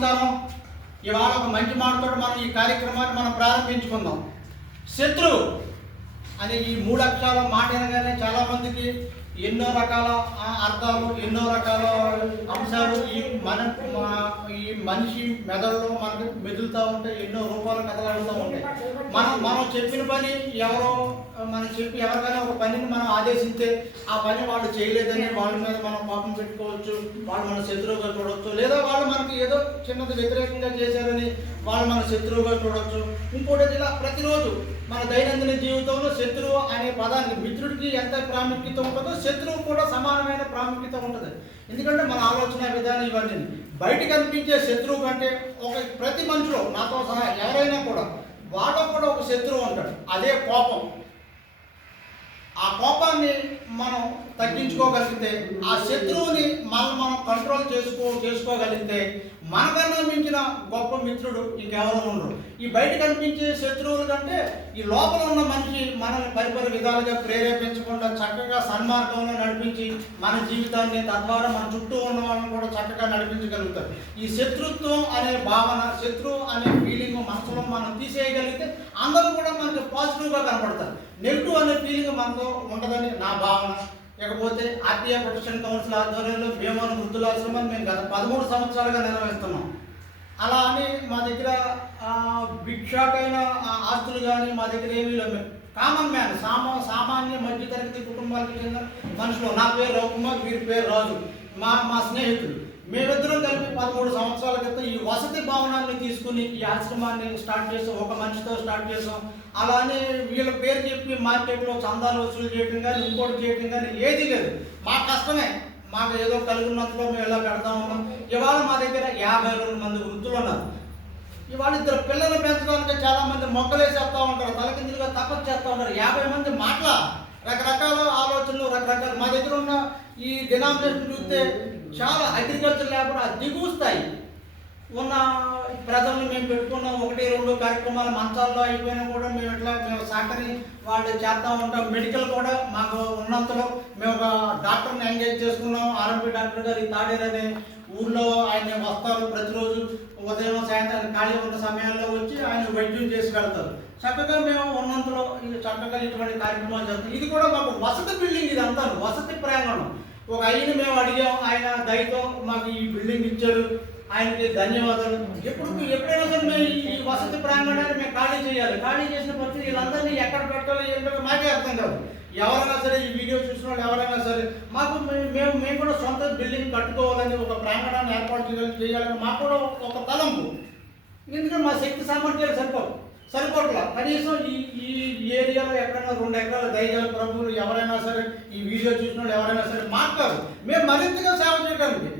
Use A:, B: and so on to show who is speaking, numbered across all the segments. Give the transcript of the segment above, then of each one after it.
A: నమస్కారం ఇవాళ ఒక మంచి మాటతో మనం ఈ కార్యక్రమాన్ని మనం ప్రారంభించుకుందాం. శత్రువు అనే ఈ మూడు అక్షరాల మాట అనగానే చాలా మందికి ఎన్నో రకాల అర్థాలు ఎన్నో రకాల అంశాలు ఈ మన మా- ఈ మనిషి మెదడులో మనకి మెదులుతూ ఉంటాయి ఎన్నో రూపాలు కదలాడుతూ ఉంటాయి. మనం మనం చెప్పిన పని ఎవరో మనం చెప్పి ఎవరికైనా ఒక పనిని మనం ఆదేశిస్తే ఆ పని వాళ్ళు చేయలేదని వాళ్ళ మీద మనం కోపం పెట్టుకోవచ్చు వాళ్ళు మన శత్రువుగా చూడవచ్చు లేదా వాళ్ళు మనకి ఏదో చిన్నది వ్యతిరేకంగా చేశారని వాళ్ళు మన శత్రువుగా చూడవచ్చు ఇంకోటి ఇలా ప్రతిరోజు మన దైనందిన జీవితంలో శత్రువు అనే పదానికి మిత్రుడికి ఎంత ప్రాముఖ్యత ఉంటుందో శత్రువు కూడా సమానమైన ప్రాముఖ్యత ఉంటుంది. ఎందుకంటే మన ఆలోచన విధానం ఇవన్నీ. బయట కనిపించే శత్రువు కంటే ఒక ప్రతి మనిషిలో నాతో సహా ఎవరైనా కూడా వాళ్ళకు కూడా ఒక శత్రువు ఉంటాడు. అదే కోపం. ఆ కోపాన్ని మనం తగ్గించుకోగలిగితే ఆ శత్రువుని మనం మనం కంట్రోల్ చేసుకో చేసుకోగలిగితే మనకన్నా మించిన గొప్ప మిత్రుడు ఇంకెవరూ ఉండరు. ఈ బయట కనిపించే శత్రువుల కంటే ఈ లోపల ఉన్న మనిషి మనల్ని పరిపరి విధాలుగా ప్రేరేపించకుండా చక్కగా సన్మార్గంలో నడిపించి మన జీవితాన్ని తద్వారా మన చుట్టూ ఉన్న వాళ్ళని కూడా చక్కగా నడిపించగలుగుతారు ఈ శత్రుత్వం అనే భావన శత్రువు అనే ఫీలింగ్ మనం తీసేయగలిగితే అందరూ కూడా మనకి పాజిటివ్గా కనపడతారు. నెగిటివ్ అనే ఫీలింగ్ మనతో ఉండదని నా భావన. ఇకపోతే ఆర్టీఐ ప్రొటెక్షన్ కౌన్సిల్ ఆధ్వర్యంలో భీమాను వృద్ధులాశ్రమాన్ని మేము గత పదమూడు సంవత్సరాలుగా నిర్వహిస్తున్నాం. అలా అని మా దగ్గర ఆ, భిక్షాటైన ఆ, ఆస్తులు కానీ మా దగ్గర ఏమీ లేవు. కామన్ మ్యాన్ సామా సామాన్య మధ్యతరగతి కుటుంబాలకు చెందిన మనుషులు. నా పేరు రవికుమార్ వీరి పేరు రాజు. మా మా స్నేహితులు. మేమిద్దరం కలిపి పదమూడు సంవత్సరాల క్రితం ఈ వసతి భవనాన్ని తీసుకుని ఈ ఆశ్రమాన్ని స్టార్ట్ చేసాం. ఒక మనిషితో స్టార్ట్ చేసాం. అలానే వీళ్ళ పేరు చెప్పి మార్కెట్లో చందాలు వసూలు చేయటం కానీ ఇంకోటి చేయటం కానీ ఏది లేదు. మా కష్టమే. మాకు ఏదో కలిగినంతలో మేము ఇలా పెడతా ఉన్నాం ఇవాళ మా దగ్గర యాభై రెండు మంది వృద్ధులు ఉన్నారు. ఇవాళ ఇద్దరు పిల్లలు పెంచడానికి చాలా మంది మొక్కలేసేస్తా ఉంటారు. తలకిందులుగా తపస్సు చేస్తూ ఉంటారు. యాభై మంది మాటల రకరకాల ఆలోచనలు రకరకాల మా దగ్గర ఉన్న ఈ డినామినేషన్ చూస్తే చాలా అగ్రికల్చర్ లేకుండా దిగువ స్థాయి ఉన్న ప్రజలను మేము పెట్టుకున్నాం. ఒకటి రెండు కార్యక్రమాలు మంచాల్లో అయిపోయినా కూడా మేము ఇట్లా మేము సహకరి వాళ్ళు చేస్తూ ఉంటాం. మెడికల్ కూడా మాకు ఉన్నంతలో మేము ఒక డాక్టర్ని ఎంగేజ్ చేసుకున్నాం. ఆర్ఎంపీ డాక్టర్ గారు ఈ తాడేరు ఊర్లో ఆయన వస్తారు ప్రతిరోజు. ఉదయం సాయంత్రం ఖాళీ ఉన్న సమయాల్లో వచ్చి ఆయన వైద్యం చేసి వెళ్తారు చక్కగా మేము ఉన్నంతలో చక్కగా ఇటువంటి కార్యక్రమాలు చేస్తాం ఇది కూడా మాకు వసతి బిల్డింగ్ ఇది అంతా వసతి ప్రాంగణం. ఒక ఆయన మేము అడిగాం ఆయన దయతో మాకు ఈ బిల్డింగ్ ఇచ్చారు ఆయనకి ధన్యవాదాలు. ఎప్పుడు ఎప్పుడైనా సరే మేము ఈ వసతి ప్రాంగణాన్ని మేము ఖాళీ చేయాలి. ఖాళీ చేసిన పరిస్థితి వీళ్ళందరినీ ఎక్కడ పెట్టాలి ఏంటో మాకే అర్థం కాదు. ఎవరైనా సరే ఈ వీడియో చూసిన వాళ్ళు ఎవరైనా సరే మాకు మేము మేము కూడా సొంత బిల్డింగ్ కట్టుకోవాలని ఒక ప్రాంగణాన్ని ఏర్పాటు చేయాలి చేయాలని మాకు కూడా ఒక తలంపు. ఎందుకంటే మా శక్తి సామర్థ్యాలు సరిపోవు. సరిపోట్లా కనీసం ఈ ఈ ఏరియాలో ఎక్కడైనా రెండు ఎకరాల దైజాల ప్రభువులు ఎవరైనా సరే ఈ వీడియో చూసిన వాళ్ళు ఎవరైనా సరే మాట్లాడు. మేము మరింతగా సేవ చేయడానికి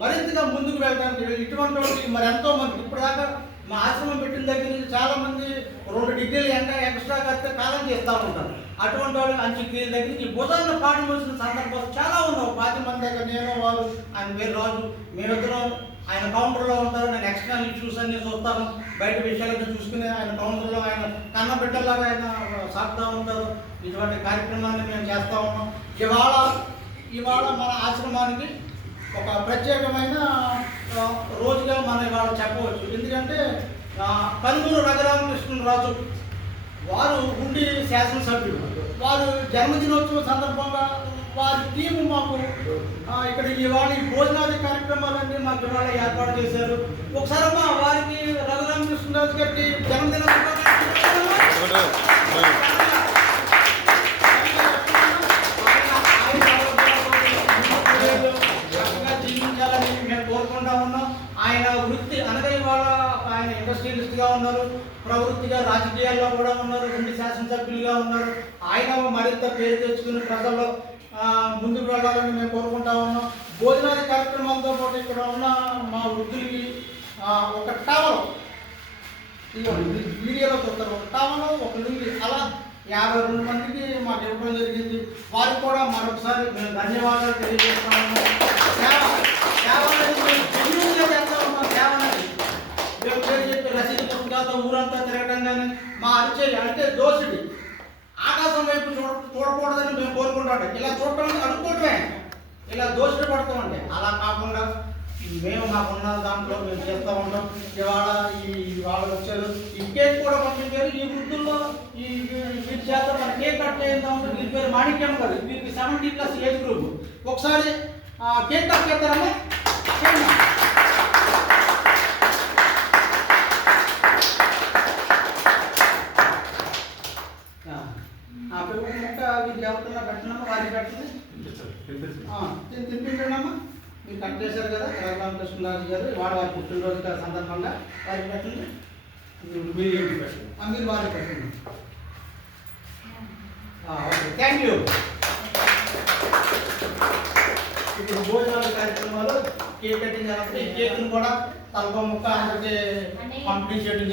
A: మరింతగా ముందుకు వెళ్ళడానికి ఇటువంటి వాళ్ళకి మరి ఎంతో మంది ఇప్పటిదాకా మా ఆశ్రమం పెట్టిన దగ్గర నుంచి చాలా మంది రెండు డిగ్రీలు ఎంత ఎక్స్ట్రా కడితే కాలం చేస్తూ ఉంటారు. అటువంటి వాళ్ళు అంత్యక్రియల దగ్గర నుంచి భుజాన్ని పాటు వచ్చిన సందర్భాలు చాలా ఉన్నాయి. పాతి మంది దగ్గర నేను వారు ఆయన పేరు రాజు మేమిద్దరం ఆయన కౌంటర్లో ఉంటారు నేను ఎక్స్టర్నల్ ఇష్యూస్ అన్ని చూస్తాను. బయట విషయాలన్నీ చూసుకుని ఆయన కౌంటర్లో ఆయన కన్న బిడ్డలాగా ఆయన సాగుతూ ఉంటారు. ఇటువంటి కార్యక్రమాన్ని మేము చేస్తూ ఉన్నాం. ఇవాళ ఇవాళ మన ఆశ్రమానికి ఒక ప్రత్యేకమైన రోజుగా మనం ఇవాళ చెప్పవచ్చు. ఎందుకంటే ఆ, కనుమూరు రఘురామకృష్ణరాజు వారు ఉండి శాసనసభ్యులు వారు జన్మదినోత్సవం సందర్భంగా వారి టీము మాకు ఇక్కడ ఇవాళ ఈ భోజనాది కార్యక్రమాలన్నీ మాకు ఇవాళ ఏర్పాటు చేశారు. ఒకసారి మా వారికి రఘురామకృష్ణరాజు కట్టి జన్మదిన ఇండస్ట్రియలిస్ట్గా ఉన్నారు. ప్రవృత్తిగా రాజకీయాల్లో కూడా ఉన్నారు. రెండు శాసనసభ్యులుగా ఉన్నారు. ఆయన మరింత పేరు తెచ్చుకుని ప్రజల్లో ముందుకు వెళ్ళాలని మేము కోరుకుంటా ఉన్నాం. భోజనాది కార్యక్రమాలతో పాటు ఇక్కడ ఉన్న మా వృద్ధులకి ఒక టవర్ వీడియోలో చూస్తారు. ఒక టవర్ ఒక నుండి అలా యాభై రెండు మందికి మాకు ఇవ్వడం జరిగింది. వారికి కూడా మరొకసారి మేము ధన్యవాదాలు తెలియజేస్తాము సేవ సేవ అనేది మేము genuine గా చేస్తా ఉన్నాం సేవ అనేది మేము పేరు చెప్పి రసీదు పుస్తకాలతో ఊరంతా తిరగడం కానీ మా అరిచేయి అంటే దోషుడి ఆకాశం వైపు చూడ చూడకూడదని మేము ఇలా చూడటం అనుకోవటమే. ఇలా దోషుడు పడతామండి. అలా కాకుండా మేము మాకున్న దాంట్లో మేము చేస్తూ ఉంటాం. ఇవాళ ఈ వాళ్ళు వచ్చారు. ఈ కేక్ కూడా పంపించారు ఈ వృద్ధుల్లో ఈ వీరి చేత మన కేక్ కట్ చేద్దాం వీరి పేరు మాణిక్యం గారు. వీరికి సెవెంటీ ప్లస్ ఏజ్ గ్రూప్ ఒకసారి కేక్ కట్ చేస్తారమ్మా చేయండి. ఆ, ఆ పెరుగు ముక్క వీరికి ఎవరికైనా పెట్టినామా వారికి పెట్టండి ఆ, తినిపించండమ్మా మీరు కట్ చేశారు కదా రఘురామకృష్ణరాజు గారు వాడు వారి పుట్టినరోజు గారి సందర్భంగా వారికి పెట్టండి.
B: మీరు
A: వారికి పెట్టండి? ఓకే థ్యాంక్ యూ ఇప్పుడు భోజనాల కార్యక్రమాలు కేక్ కటింగ్ జరుగుతుంది ఈ కేక్ను కూడా తలప ముక్క అందరికీ పంపిణీ చేయడం